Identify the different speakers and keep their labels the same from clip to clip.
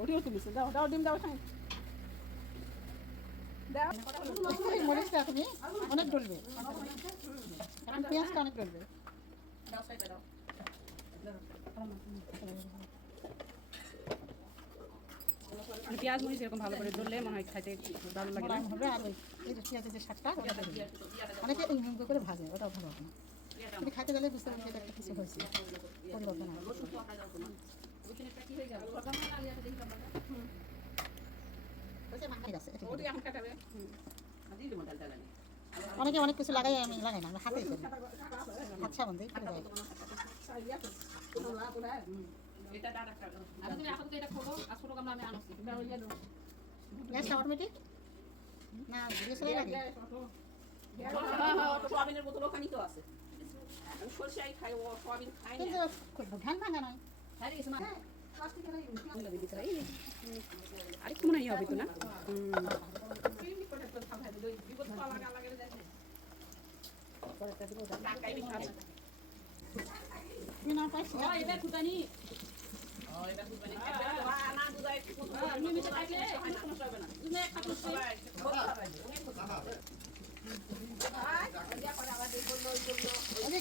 Speaker 1: OTO তুলিছে দাও দাও ডিম দাও এই মরিচটা তুমি অনেক কারণ পেঁয়াজটা অনেক ডলবে
Speaker 2: মানে পেঁয়াজ মরিচ এরকম ভালো করে ধরলে মনে হয় খাইতে ভালো লাগে।
Speaker 1: হবে। আর ওই এই যে পেঁয়াজের যে শাকটা অনেকে করে ভাজে ওটাও ভালো হবে তুমি খাইতে গেলে বুঝতে পারবে এটা একটা কিছু হয়েছে, পরিবর্তন। অনেকে অনেক কিছু লাগাই, আমি লাগাই না, আমি করি হাত সাবান দিই করে গ্যাসটা অটোমেটিক না
Speaker 3: বোতল ওখানেই তো আছে। সরষাই খাই ও সোয়াবিন খাই না
Speaker 1: ধান ভাঙা নয়
Speaker 2: আরেকটু মনে হয় ইয়ে হবে তো না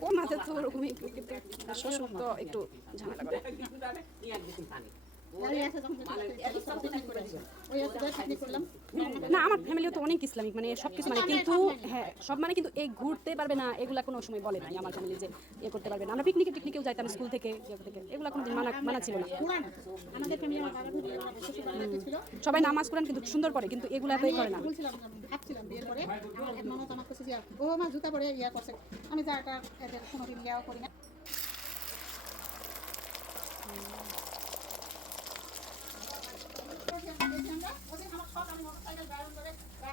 Speaker 2: ও মাছের তো ওরকমই একটু কিন্তু শ্বশুর তো একটু ঝামেলা করে। না, আমার ফ্যামিলিও তো অনেক ইসলামিক মানে সব কিছু মানে কিন্তু হ্যাঁ সব মানে কিন্তু এই ঘুরতে পারবে না, এগুলা কোনো সময় বলে নাই আমার ফ্যামিলি যে ইয়ে করতে পারবে না। আমরা পিকনিকে টিকনিকেও যাইতাম স্কুল থেকে ইয়ে থেকে, এগুলা কোনো মানা মানা ছিল না। সবাই নামাজ কোরআন কিন্তু সুন্দর করে, কিন্তু এগুলা করে না।
Speaker 1: ও আমার জুতা পরে ইয়া করছে। আমি যা এটা কোনোদিন ইয়াও করি ওই মুরুগে ফোন করছে এই জন্য আমি আমি
Speaker 2: এটা কি ভেঙে ইয়ে করে
Speaker 1: এটা ভেঙে করে গরম করে খাবার এখন করে আমি এই যন্ত্রণা করে দিচ্ছি তখন কি কিনে আমি করছি এত বাসের আদরে আমি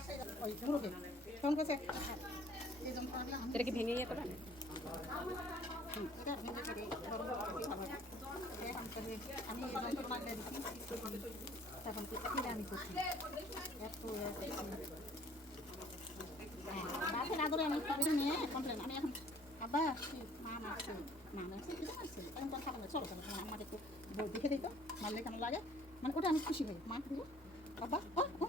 Speaker 1: কবিতা নিয়ে কমপ্লেন আমি এখন আব্বা কি মা মারছে মা মারছে কিছু মারছে এখন কথা বলে চলো চলো আমাকে একটু দেখে দিত মারলে কেমন লাগে মানে ওটা আমি খুশি হই মা আব্বা ও।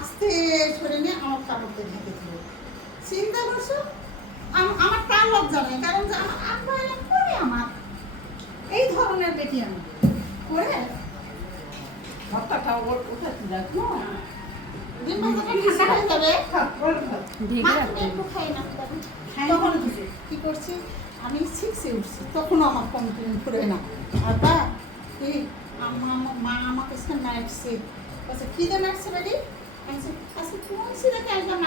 Speaker 1: আস্তে সরে নিয়ে আমার চিন্তা করছ আমার প্রাণ লজ্জা নেই কারণ যে আমার আব্বা করে আমার। এই ধরনের বেটি আমি। করে? হয়ে তখন কি করছি? আমি শিখছে উঠছি তখন আমার কমপ্লেন করে না। আব্বা কি মা আমাকে সে মারছে বলছে কি দিয়ে মারছে বাড়ি আমি আচ্ছা কোন ছেলেকে একবার